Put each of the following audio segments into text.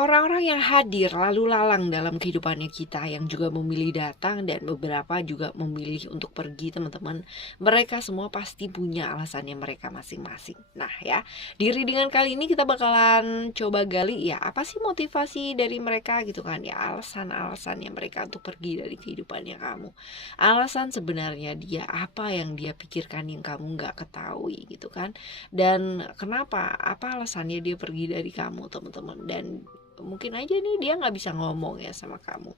orang-orang yang hadir lalu lalang dalam kehidupannya kita, yang juga memilih datang dan beberapa juga memilih untuk pergi, teman-teman. Mereka semua pasti punya alasannya mereka masing-masing. Nah ya, di readingan kali ini kita bakalan coba gali ya, apa sih motivasi dari mereka gitu kan ya, alasan-alasannya mereka untuk pergi dari kehidupannya kamu. Alasan sebenarnya dia, apa yang dia pikirkan yang kamu nggak ketahui gitu kan. Dan kenapa, apa alasannya dia pergi dari kamu, teman-teman. Dan mungkin aja nih dia nggak bisa ngomong ya sama kamu.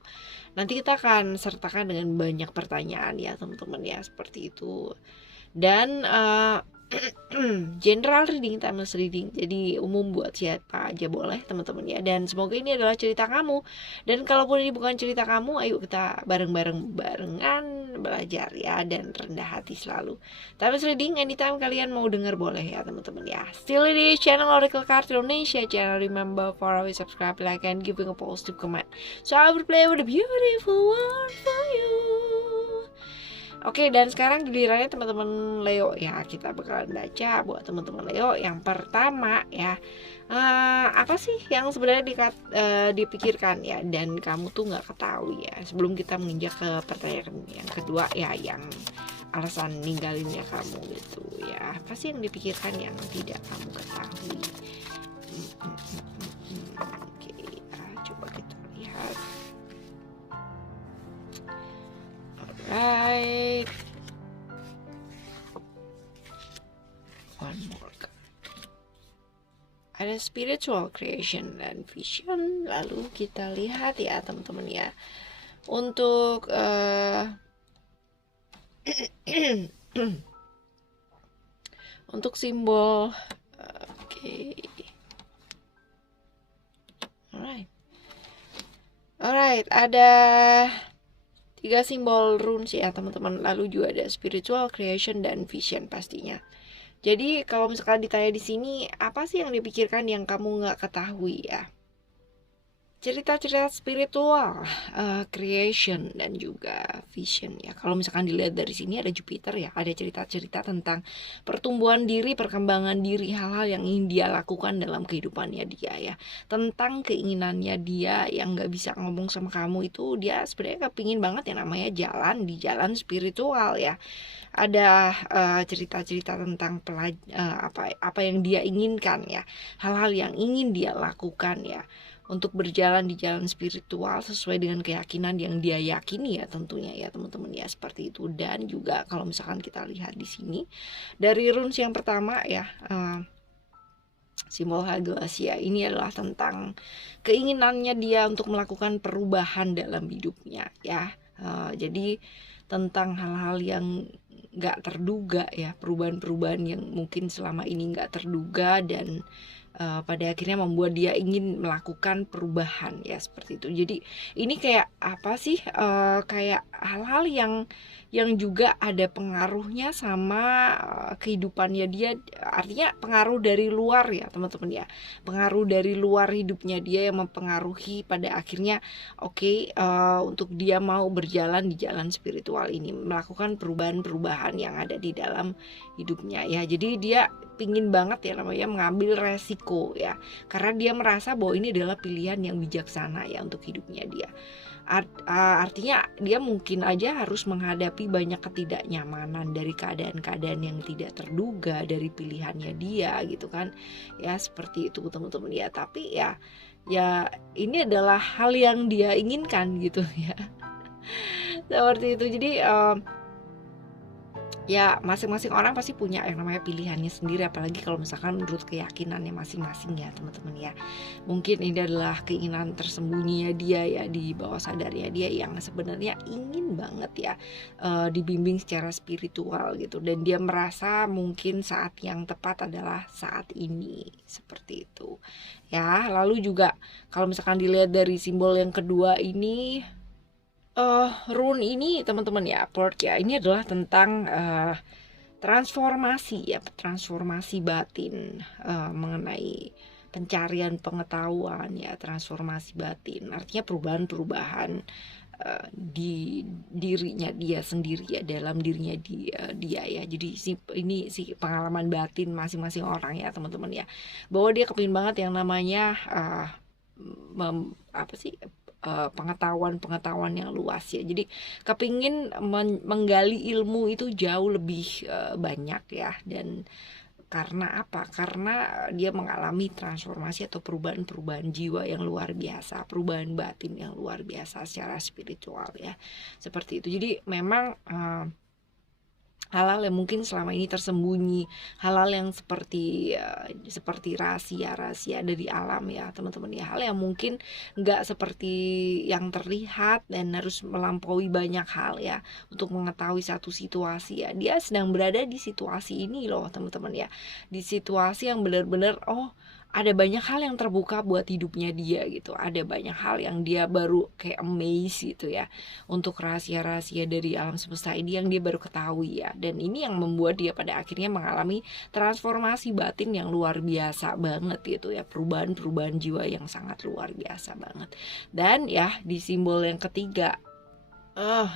Nanti kita akan sertakan dengan banyak pertanyaan ya teman-teman ya, seperti itu. Dan general reading, timeless reading, jadi umum buat siapa aja boleh teman-teman ya. Dan semoga ini adalah cerita kamu. Dan kalaupun ini bukan cerita kamu, ayo kita barengan belajar ya, dan rendah hati selalu. Timeless reading anytime kalian mau dengar boleh ya teman-teman ya. Still di channel Oracle Card Indonesia channel. Remember for always subscribe, like, and giving a positive comment, so I will play with a beautiful world for you. Oke, dan sekarang gilirannya teman-teman Leo ya. Kita bakalan baca buat teman-teman Leo. Yang pertama ya, apa sih yang sebenarnya dipikirkan ya, dan kamu tuh nggak ketahui ya. Sebelum kita menginjak ke pertanyaan yang kedua ya, yang alasan ninggalinnya kamu gitu ya. Apa sih yang dipikirkan yang tidak kamu ketahui? Oke, coba kita lihat. Alright, one more. Ada spiritual creation dan vision. Lalu kita lihat ya teman-teman ya, untuk untuk simbol. Oke. Alright, ada 3 simbol runes ya teman-teman. Lalu juga ada spiritual creation dan vision pastinya. Jadi kalau misalkan ditanya di sini, apa sih yang dipikirkan yang kamu nggak ketahui ya? Cerita-cerita spiritual, creation dan juga vision ya. Kalau misalkan dilihat dari sini ada Jupiter ya, ada cerita-cerita tentang pertumbuhan diri, perkembangan diri, hal-hal yang ingin dia lakukan dalam kehidupannya dia ya. Tentang keinginannya dia yang nggak bisa ngomong sama kamu itu, dia sebenarnya kepingin banget yang namanya jalan di jalan spiritual ya. Ada cerita-cerita tentang apa yang dia inginkan ya, hal-hal yang ingin dia lakukan ya, untuk berjalan di jalan spiritual sesuai dengan keyakinan yang dia yakini ya tentunya ya teman-teman ya, seperti itu. Dan juga kalau misalkan kita lihat di sini dari runes yang pertama ya, simbol Hagelasia ini adalah tentang keinginannya dia untuk melakukan perubahan dalam hidupnya ya. Jadi tentang hal-hal yang nggak terduga ya, perubahan-perubahan yang mungkin selama ini nggak terduga, dan pada akhirnya membuat dia ingin melakukan perubahan ya, seperti itu. Jadi ini kayak apa sih, kayak hal-hal yang juga ada pengaruhnya sama kehidupannya dia, artinya pengaruh dari luar ya teman-teman ya, pengaruh dari luar hidupnya dia yang mempengaruhi pada akhirnya untuk dia mau berjalan di jalan spiritual ini, melakukan perubahan-perubahan yang ada di dalam hidupnya ya. Jadi dia pingin banget ya namanya mengambil resiko ya, karena dia merasa bahwa ini adalah pilihan yang bijaksana ya untuk hidupnya dia. Artinya dia mungkin aja harus menghadapi banyak ketidaknyamanan dari keadaan-keadaan yang tidak terduga dari pilihannya dia gitu kan ya, seperti itu teman-teman ya. Tapi ya ini adalah hal yang dia inginkan gitu ya. Seperti itu. Jadi ya masing-masing orang pasti punya yang namanya pilihannya sendiri, apalagi kalau misalkan menurut keyakinannya masing-masing ya teman-teman ya. Mungkin ini adalah keinginan tersembunyinya dia ya, di bawah sadarnya dia, yang sebenarnya ingin banget ya dibimbing secara spiritual gitu, dan dia merasa mungkin saat yang tepat adalah saat ini, seperti itu ya. Lalu juga kalau misalkan dilihat dari simbol yang kedua ini, rune ini teman-teman ya, port ya, ini adalah tentang transformasi ya, transformasi batin, mengenai pencarian pengetahuan ya, transformasi batin, artinya perubahan-perubahan di dirinya dia sendiri ya, dalam dirinya dia ya. Jadi ini pengalaman batin masing-masing orang ya teman-teman ya, bahwa dia kepingin banget yang namanya pengetahuan yang luas ya. Jadi kepingin menggali ilmu itu jauh lebih banyak ya. Dan karena apa? Karena dia mengalami transformasi atau perubahan jiwa yang luar biasa, perubahan batin yang luar biasa secara spiritual ya. Seperti itu. Jadi memang hal-hal yang mungkin selama ini tersembunyi, hal-hal yang seperti rahasia-rahasia dari alam ya teman-teman ya, hal yang mungkin nggak seperti yang terlihat dan harus melampaui banyak hal ya untuk mengetahui satu situasi ya. Dia sedang berada di situasi ini loh teman-teman ya, di situasi yang benar-benar ada banyak hal yang terbuka buat hidupnya dia gitu. Ada banyak hal yang dia baru kayak amazed gitu ya, untuk rahasia-rahasia dari alam semesta ini yang dia baru ketahui ya. Dan ini yang membuat dia pada akhirnya mengalami transformasi batin yang luar biasa banget gitu ya, perubahan jiwa yang sangat luar biasa banget. Dan ya di simbol yang ketiga,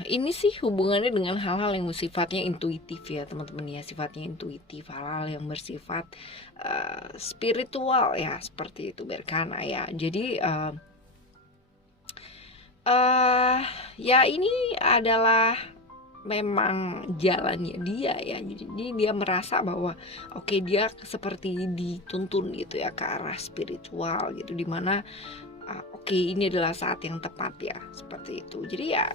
ini sih hubungannya dengan hal-hal yang sifatnya intuitif ya teman-teman ya, sifatnya intuitif, hal-hal yang bersifat spiritual ya, seperti itu berkana ya. Jadi ya ini adalah memang jalannya dia ya. Jadi dia merasa bahwa oke, dia seperti dituntun gitu ya ke arah spiritual gitu, dimana oke, ini adalah saat yang tepat ya, seperti itu. Jadi ya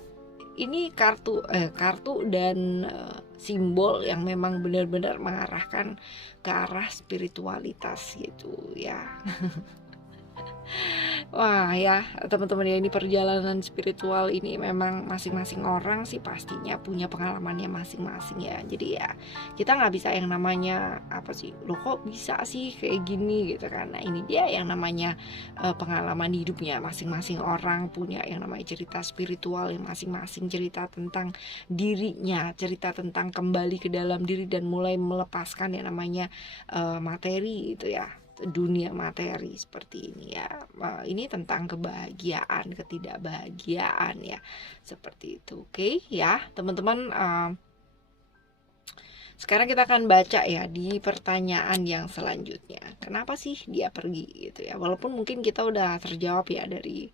ini kartu dan simbol yang memang benar-benar mengarahkan ke arah spiritualitas gitu ya. Wah ya teman-teman ya, ini perjalanan spiritual ini memang masing-masing orang sih pastinya punya pengalamannya masing-masing ya. Jadi ya kita nggak bisa yang namanya apa sih, lo kok bisa sih kayak gini gitu kan. Nah ini dia yang namanya pengalaman hidupnya masing-masing orang punya yang namanya cerita spiritual yang masing-masing, cerita tentang dirinya, cerita tentang kembali ke dalam diri dan mulai melepaskan yang namanya materi itu ya, dunia materi seperti ini ya. Ini tentang kebahagiaan, ketidakbahagiaan ya, seperti itu. Oke ya teman-teman, sekarang kita akan baca ya di pertanyaan yang selanjutnya. Kenapa sih dia pergi gitu ya? Walaupun mungkin kita udah terjawab ya dari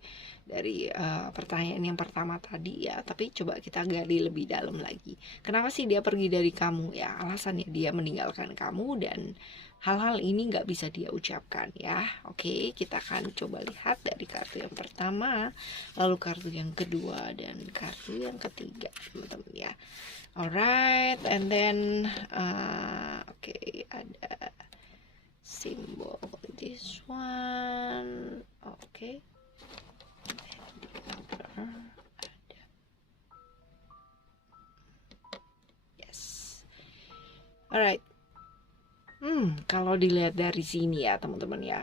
pertanyaan yang pertama tadi ya, tapi coba kita gali lebih dalam lagi. Kenapa sih dia pergi dari kamu ya? Alasannya dia meninggalkan kamu dan hal-hal ini nggak bisa dia ucapkan ya. Oke, kita akan coba lihat dari kartu yang pertama, lalu kartu yang kedua dan kartu yang ketiga teman-teman ya. Alright, and then okay, ada simbol this one. Okay. Ada. Yes. Alright. Kalau dilihat dari sini ya teman-teman ya,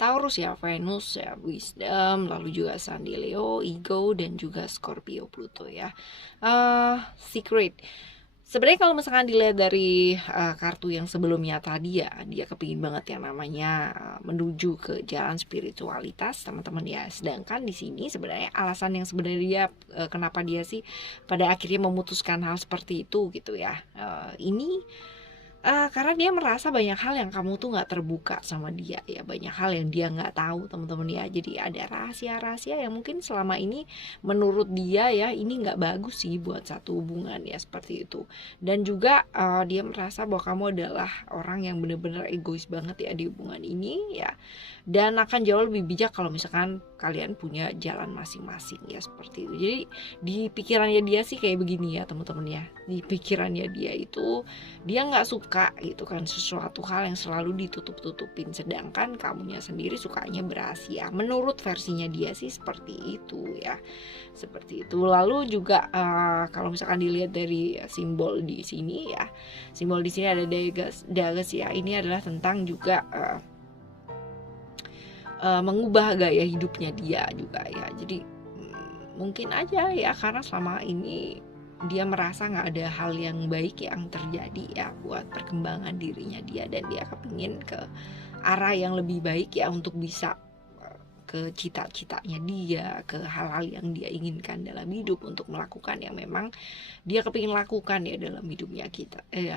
Taurus ya, Venus ya, Wisdom, lalu juga Sandi Leo, Ego, dan juga Scorpio Pluto ya. Secret. Sebenarnya kalau misalkan dilihat dari kartu yang sebelumnya tadi ya, dia kepingin banget yang namanya menuju ke jalan spiritualitas teman-teman ya. Sedangkan di sini sebenarnya alasan yang sebenarnya kenapa dia sih pada akhirnya memutuskan hal seperti itu gitu ya. Ini karena dia merasa banyak hal yang kamu tuh nggak terbuka sama dia ya, banyak hal yang dia nggak tahu teman-teman ya. Jadi ada rahasia-rahasia yang mungkin selama ini menurut dia ya ini nggak bagus sih buat satu hubungan ya, seperti itu. Dan juga dia merasa bahwa kamu adalah orang yang benar-benar egois banget ya di hubungan ini ya, dan akan jauh lebih bijak kalau misalkan kalian punya jalan masing-masing ya, seperti itu. Jadi di pikirannya dia sih kayak begini ya teman-teman ya, di pikirannya dia itu dia nggak suka gitu kan sesuatu hal yang selalu ditutup-tutupin, sedangkan kamunya sendiri sukanya berasia. Menurut versinya dia sih seperti itu ya, seperti itu. Lalu juga kalau misalkan dilihat dari simbol di sini ya, simbol di sini ada Dagas ya. Ini adalah tentang juga mengubah gaya hidupnya dia juga ya. Jadi mungkin aja ya karena selama ini dia merasa nggak ada hal yang baik yang terjadi ya buat perkembangan dirinya dia, dan dia kepingin ke arah yang lebih baik ya untuk bisa ke cita-citanya dia, ke hal-hal yang dia inginkan dalam hidup, untuk melakukan yang memang dia kepingin lakukan ya dalam hidupnya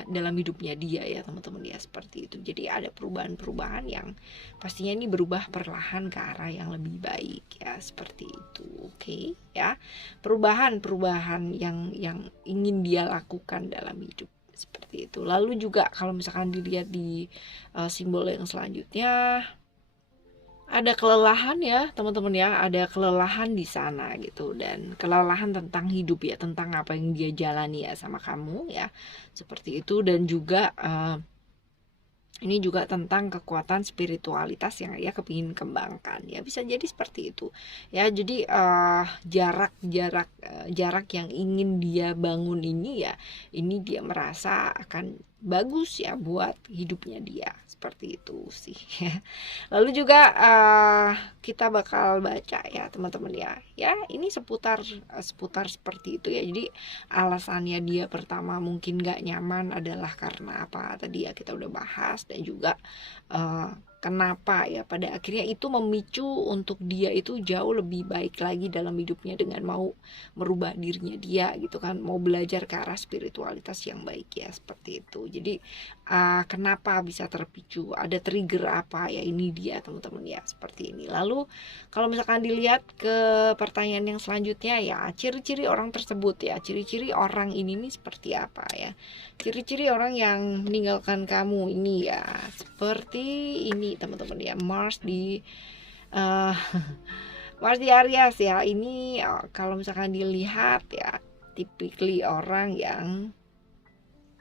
dalam hidupnya dia ya teman-teman ya, seperti itu. Jadi ada perubahan-perubahan yang pastinya ini berubah perlahan ke arah yang lebih baik ya, seperti itu. Oke ya, perubahan-perubahan yang ingin dia lakukan dalam hidup, seperti itu. Lalu juga kalau misalkan dilihat di simbol yang selanjutnya, ada kelelahan ya teman-teman ya, ada kelelahan di sana gitu, dan kelelahan tentang hidup ya, tentang apa yang dia jalani ya sama kamu ya, seperti itu. Dan juga ini juga tentang kekuatan spiritualitas yang dia kepingin kembangkan ya, bisa jadi seperti itu ya. Jadi jarak yang ingin dia bangun ini ya, ini dia merasa akan bagus ya buat hidupnya dia, seperti itu sih ya. Lalu juga kita bakal baca ya teman-teman ya ini seputar seperti itu ya. Jadi alasannya dia pertama mungkin gak nyaman adalah karena apa tadi ya, kita udah bahas. Dan juga kenapa ya pada akhirnya itu memicu untuk dia itu jauh lebih baik lagi dalam hidupnya, dengan mau merubah dirinya dia gitu kan, mau belajar ke arah spiritualitas yang baik ya, seperti itu. Jadi kenapa bisa terpicu, ada trigger apa ya, ini dia teman-teman ya, seperti ini. Lalu kalau misalkan dilihat ke pertanyaan yang selanjutnya ya, ciri-ciri orang tersebut ya, ciri-ciri orang ini nih seperti apa ya, ciri-ciri orang yang meninggalkan kamu ini ya, seperti ini teman-teman ya. Mars di Mars di Aries ya, ini kalau misalkan dilihat ya, typically orang yang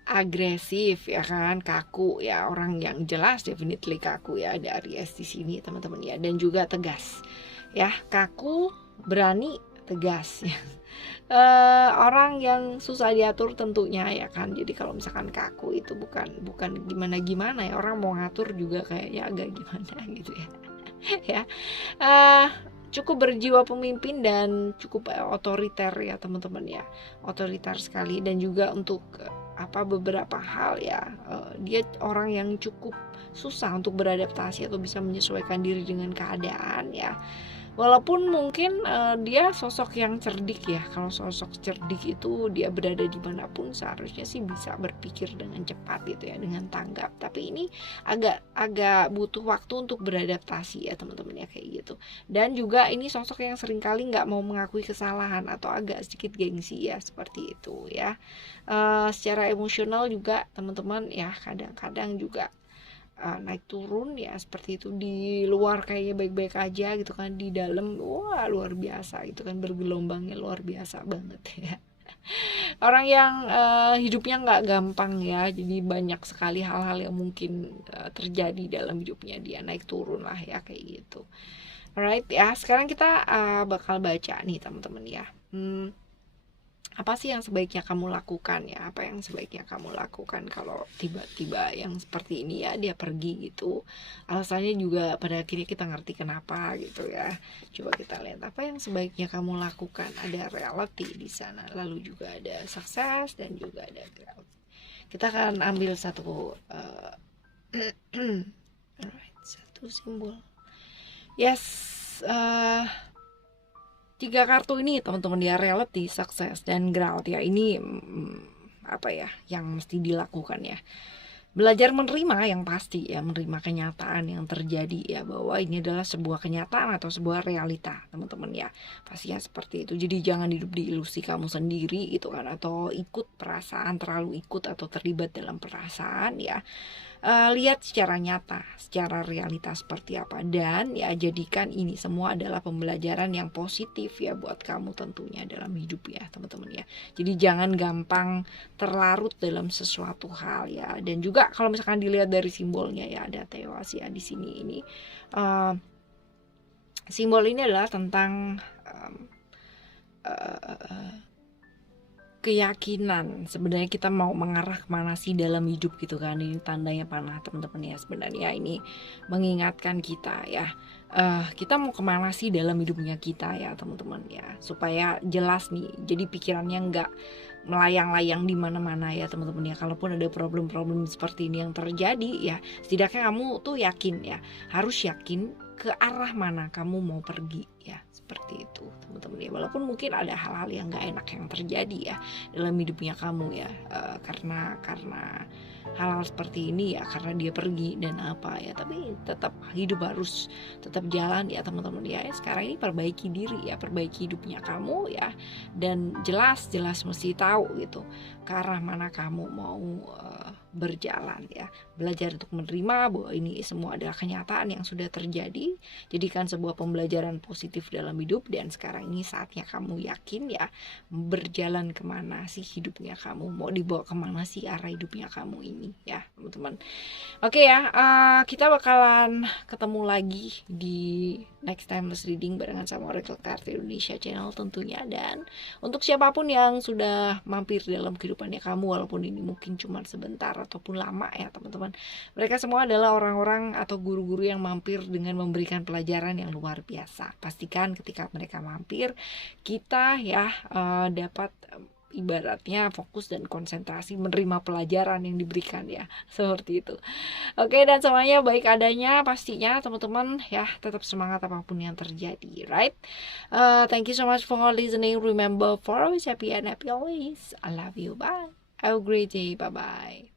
agresif ya kan, kaku ya, orang yang jelas definitely kaku ya, ada Aries di sini teman-teman ya. Dan juga tegas ya, kaku, berani, tegas ya. Orang yang susah diatur tentunya ya kan. Jadi kalau misalkan kaku itu bukan gimana ya, orang mau ngatur juga kayaknya agak gimana gitu ya. Ya cukup berjiwa pemimpin dan cukup otoriter ya teman-teman ya, otoriter sekali. Dan juga untuk beberapa hal ya, dia orang yang cukup susah untuk beradaptasi atau bisa menyesuaikan diri dengan keadaan ya. Walaupun mungkin dia sosok yang cerdik ya. Kalau sosok cerdik itu dia berada dimanapun seharusnya sih bisa berpikir dengan cepat gitu ya, dengan tanggap. Tapi ini agak butuh waktu untuk beradaptasi ya teman-teman ya, kayak gitu. Dan juga ini sosok yang seringkali nggak mau mengakui kesalahan atau agak sedikit gengsi ya, seperti itu ya. Secara emosional juga teman-teman ya, kadang-kadang juga naik turun ya, seperti itu. Di luar kayaknya baik-baik aja gitu kan, di dalam wah luar biasa gitu kan, bergelombangnya luar biasa banget ya. Orang yang hidupnya nggak gampang ya, jadi banyak sekali hal-hal yang mungkin terjadi dalam hidupnya dia, naik turun lah ya, kayak gitu. Alright ya, sekarang kita bakal baca nih teman-teman ya. Apa sih yang sebaiknya kamu lakukan ya, apa yang sebaiknya kamu lakukan kalau tiba-tiba yang seperti ini ya, dia pergi gitu. Alasannya juga pada akhirnya kita ngerti kenapa gitu ya. Coba kita lihat apa yang sebaiknya kamu lakukan. Ada reality di sana, lalu juga ada sukses dan juga ada growth. Kita akan ambil satu alright, satu simbol. Yes, 3 kartu ini teman-teman ya, reality, sukses dan growth ya. Ini yang mesti dilakukan ya. Belajar menerima yang pasti ya, menerima kenyataan yang terjadi ya, bahwa ini adalah sebuah kenyataan atau sebuah realita teman-teman ya. Pastinya seperti itu. Jadi jangan hidup di ilusi kamu sendiri gitu kan, atau ikut perasaan, terlalu ikut atau terlibat dalam perasaan ya. Lihat secara nyata, secara realitas seperti apa, dan ya jadikan ini semua adalah pembelajaran yang positif ya buat kamu tentunya dalam hidup ya teman-teman ya. Jadi jangan gampang terlarut dalam sesuatu hal ya. Dan juga kalau misalkan dilihat dari simbolnya ya, ada tewas ya di sini. Ini simbol ini adalah tentang keyakinan. Sebenarnya kita mau mengarah kemana sih dalam hidup gitu kan. Ini tandanya panah teman-teman ya. Sebenarnya ini mengingatkan kita ya, kita mau kemana sih dalam hidupnya kita ya teman-teman ya, supaya jelas nih. Jadi pikirannya nggak melayang-layang di mana-mana ya teman-teman ya. Kalaupun ada problem-problem seperti ini yang terjadi ya, setidaknya kamu tuh yakin ya, harus yakin ke arah mana kamu mau pergi ya, seperti itu teman-teman ya. Walaupun mungkin ada hal-hal yang gak enak yang terjadi ya dalam hidupnya kamu ya, karena hal-hal seperti ini ya, karena dia pergi dan apa ya, tapi tetap hidup harus tetap jalan ya teman-teman ya. Sekarang ini perbaiki diri ya, perbaiki hidupnya kamu ya, dan jelas mesti tahu gitu ke arah mana kamu mau berjalan ya. Belajar untuk menerima bahwa ini semua adalah kenyataan yang sudah terjadi, jadikan sebuah pembelajaran positif dalam hidup, dan sekarang ini saatnya kamu yakin ya berjalan kemana sih hidupnya kamu, mau dibawa kemana sih arah hidupnya kamu ini ya teman-teman. Oke ya, kita bakalan ketemu lagi di next timeless reading barengan sama Oracle Card Indonesia channel tentunya. Dan untuk siapapun yang sudah mampir dalam kehidupannya kamu, walaupun ini mungkin cuma sebentar ataupun lama ya teman-teman, mereka semua adalah orang-orang atau guru-guru yang mampir dengan memberikan pelajaran yang luar biasa. Pastikan ketika mereka mampir, kita ya dapat ibaratnya fokus dan konsentrasi menerima pelajaran yang diberikan ya, seperti itu. Oke, dan semuanya baik adanya pastinya teman-teman ya, tetap semangat apapun yang terjadi, right? Thank you so much for listening. Remember, for always happy and happy always. I love you. Bye. Have a great day. Bye bye.